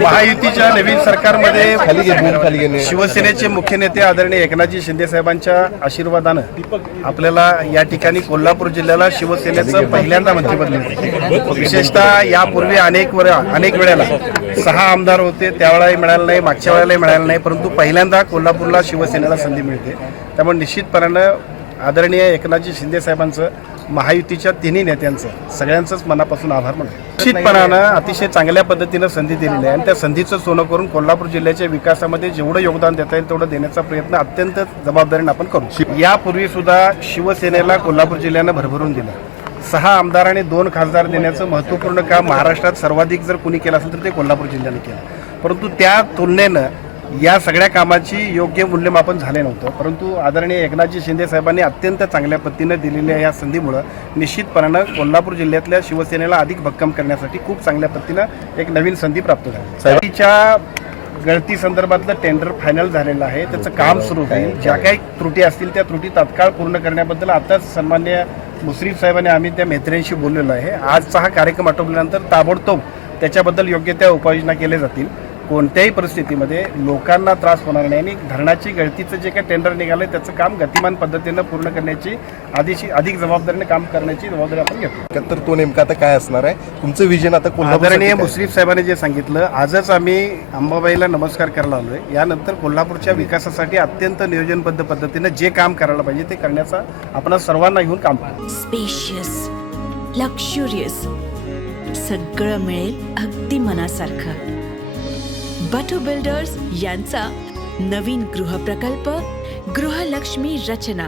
महायुतीच्या नवीन सरकारमध्ये शिवसेनेचे मुख्य नेते आदरणीय एकनाथजी शिंदे साहेबांच्या आशीर्वादानं आपल्याला या ठिकाणी कोल्हापूर जिल्ह्याला शिवसेनेचं पहिल्यांदा मंत्रिपद मिळते। विशेषतः यापूर्वी अनेक वेळेला 6 आमदार होते, त्यावेळेलाही मिळालं नाही, मागच्या वेळेलाही मिळालं नाही, परंतु पहिल्यांदा कोल्हापूरला शिवसेनेला संधी मिळते। त्यामुळे निश्चितपणानं आदरणीय एकनाथजी शिंदे साहेबांचं, महायुतीच्या तिन्ही नेत्यांचं, सगळ्यांचंच मनापासून आभार मानतो। निश्चितपणानं अतिशय चांगल्या पद्धतीनं संधी दिलेली आहे आणि त्या संधीचं सोनं करून कोल्हापूर जिल्ह्याच्या विकासामध्ये जेवढं योगदान देता येईल तेवढं देण्याचा प्रयत्न अत्यंत जबाबदारीने आपण करू। यापूर्वी सुद्धा शिवसेनेला कोल्हापूर जिल्ह्यानं भरभरून दिलं। 6 आमदार आणि 2 खासदार देण्याचं महत्त्वपूर्ण काम महाराष्ट्रात सर्वाधिक जर कुणी केलं असेल तर ते कोल्हापूर जिल्ह्याने केलं। परंतु त्या तुलनेनं या सगळ्या कामाची योग्य मूल्यमापन झाले नव्हतं। परंतु आदरणीय एकनाथजी शिंदे साहेबांनी अत्यंत चांगल्या पद्धतीने दिलेल्या या संधीमुळे निश्चितपणानं कोल्हापूर जिल्ह्यातल्या शिवसेनेला अधिक भक्कम करण्यासाठी खूप चांगल्या पद्धतीनं एक नवीन संधी प्राप्त झाली। साहेबांच्या गळती संदर्भातलं टेंडर फायनल झालेलं आहे, त्याचं काम सुरू होईल। ज्या काही त्रुटी असतील त्या त्रुटी तात्काळ पूर्ण करण्याबद्दल आताच सन्माननीय मुश्रीफ साहेबांनी आम्ही त्या मित्रांशी बोललेलो आहे। आजचा हा कार्यक्रम आटोपल्यानंतर ताबडतोब त्याच्याबद्दल योग्य त्या उपाययोजना केल्या जातील। कोणत्याही परिस्थितीमध्ये लोकांना त्रास होणार नाही आणि धरणाची गळतीचं जे काही टेंडर निघालंय त्याचं काम गतिमान पद्धतीनं पूर्ण करण्याची अधिक जबाबदारीने काम करण्याची जबाबदारी आपण घेतो। तर तो नेमका आता काय असणार आहे तुमचं विजन? आता आदरणीय मुश्रीफ साहेबांनी जे सांगितलं, आजच आम्ही अंबाबाईला नमस्कार करायला आलोय। यानंतर कोल्हापूरच्या विकासासाठी अत्यंत नियोजनबद्ध पद्धतीनं जे काम करायला पाहिजे ते करण्याचा आपण सर्वांना घेऊन काम करू। स्पेशियस, लक्झुरियस, सगळं मिळेल अगदी मनासारखं। बटू बिल्डर्स यांचा नवीन गृहप्रकल्प गृहलक्ष्मी रचना।